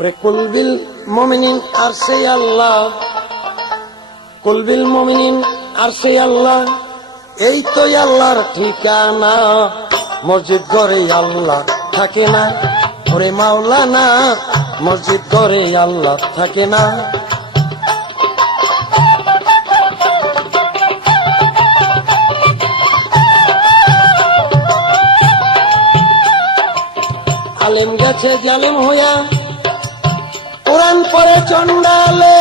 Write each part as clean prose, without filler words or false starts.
ওরে কুলবিল মুমিনিন আর সেই আল্লাহ, কুলবিল মুমিনিন আর সেই আল্লাহ, এই তো আল্লাহর ঠিকানা। মসজিদ ঘরে আল্লাহ থাকে না, ওরে মাওলানা মসজিদ ঘরে আল্লাহ থাকে না। আলেম গেছে জালেম হইয়া, কোরআন পড়ে চন্ডালে,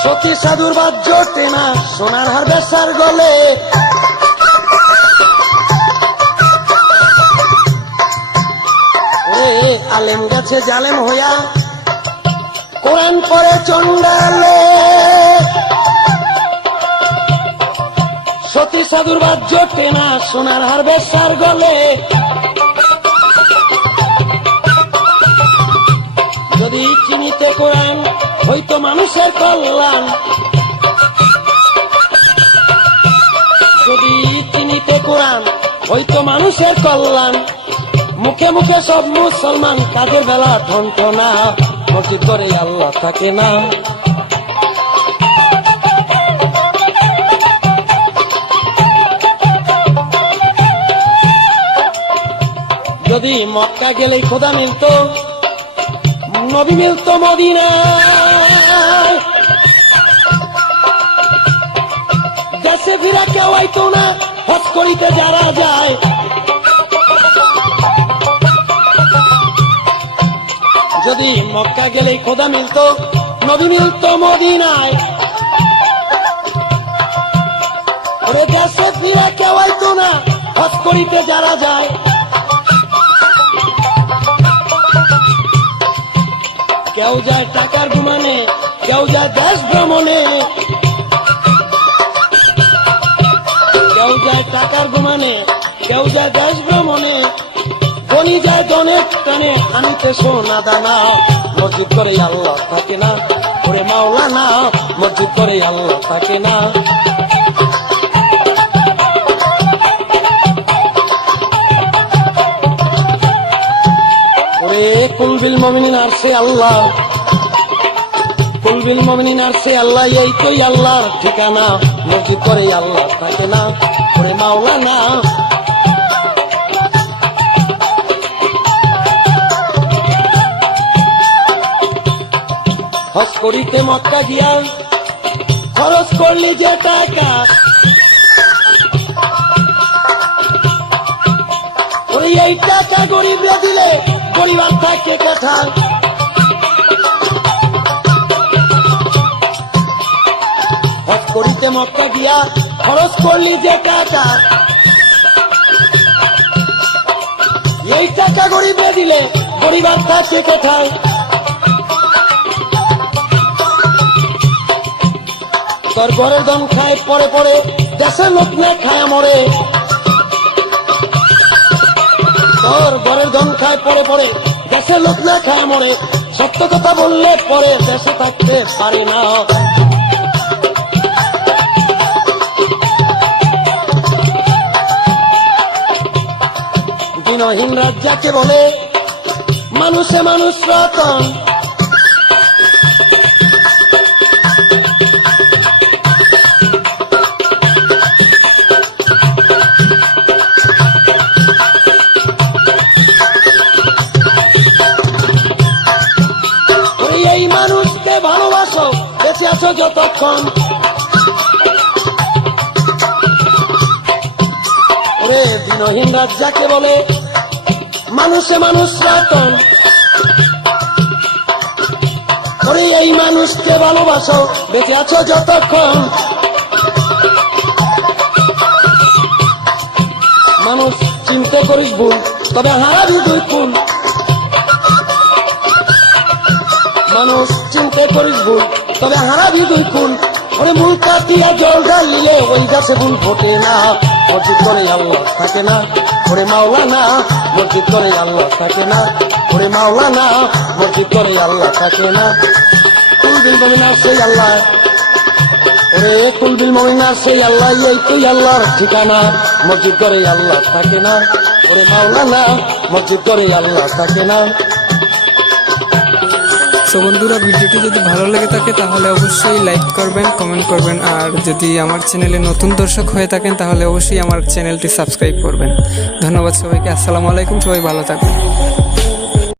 সতী সাধুর বাদ জোটে না সোনার হার বেচার গলে। আলেম গেছে জালেম হইয়া, কোরআন পড়ে চন্ডালে, সতী সাধুর বাদ জোটে না সোনার হার বেচার গলে। যদি চিনিতে কোরআন হইতো মানুষের কল্যাণ, যদি চিনিতে কোরআন হইতো মানুষের কল্যাণ। মুখে মুখে সব মুসলমান, কাজের বেলা ঠন্ত না, মসজিদ করে আল্লাহ থাকে না। যদি মক্কা গেলেই খোদা মিলতো, নবী মিলতো মদিনায়, দেশে ফিরা কেউ আইতো না হজ করিতে যারা যায়। যদি মক্কা গেলেই খোদা মিলতো, নবী মিলতো মদিনায়, ওরে দেশে ফিরা কেউ আইতো না হজ করিতে যারা যায়। কেউ যায় টাকার গুমানে, কেউ যায় দেশ ভ্রমণে, কেউ যায় টাকার গুমানে, কেউ যায় দেশ ভ্রমণে। ধনী যায় ধনের টানে, আনিতে সোনা দানা, মসজিদ করে আল্লাহ থাকে না, ওরে মাওলানা মসজিদ করে আল্লাহ থাকে না। ওরে কুলবিল মুমিনিন আর সে আল্লাহ, কুলবিল মুমিনিন আর সে আল্লাহ, এই তো আল্লাহর ঠিকানা। মসজিদ করে আল্লাহ থাকে না, ওরে মাওলানা। হজ করিতে মক্কা গিয়া খরচ করলি যে টাকা, ওরে এই টাকা গরিবরা দিলে পরিবার থাকে কথা। হজ করিতে মক্কা গিয়া খরচ করলি যে টাকা, এই টাকা গরিবরা দিলে পরিবার থাকে কোথায়। তোর ঘরের দম খায় পরে পরে, দেশের লোক না খায় মরে। তোর ঘরের দম খায় পরে পরে, দেশের লোক না খায় মরে। সত্য কথা বললে পরে দেশে থাকতে পারে না। দিনহীন রাত যাকে বলে, মানুষে মানুষ রতন। এই মানুষকে ভালোবাসো, বেঁচে আছো যতক্ষণ। ওরে দিনহীন রাত যাকে বলে, মানুষে মানুষ রতন। ওরে এই মানুষকে ভালোবাসো, বেঁচে আছো যতক্ষণ। মানুষ চিন্তা করিস ভুল, তবে হারাবি দুই কুল। মানুষ চিন্তা করিস ভুল, তবে হারাবি দুই কুল। ওরে মূল কাটিয়া জল ঢালিলে ওই গাছে ভুল ফোটে না। মসজিদ করে আল্লাহ থাকে না, ওরে মাওলানা মসজিদ করে আল্লাহ থাকে না, ওরে মাওলানা মসজিদ করে আল্লাহ থাকে না। কুলবিল মুমিনিন আর সেই আল্লাহ, ওরে কুলবিল মুমিনিন আর সেই আল্লাহ, এই তো আল্লাহর ঠিকানা। মসজিদ করে আল্লাহ থাকে না, ওরে মাওলানা মসজিদ করে আল্লাহ থাকে না। তো বন্ধুরা, ভিডিওটি যদি ভালো লেগে থাকে তাহলে অবশ্যই লাইক করবেন, কমেন্ট করবেন, আর যদি আমার চ্যানেলে নতুন দর্শক হয়ে থাকেন তাহলে অবশ্যই আমার চ্যানেলটি সাবস্ক্রাইব করবেন। ধন্যবাদ সবাইকে। আসসালামু আলাইকুম। সবাই ভালো থাকবেন।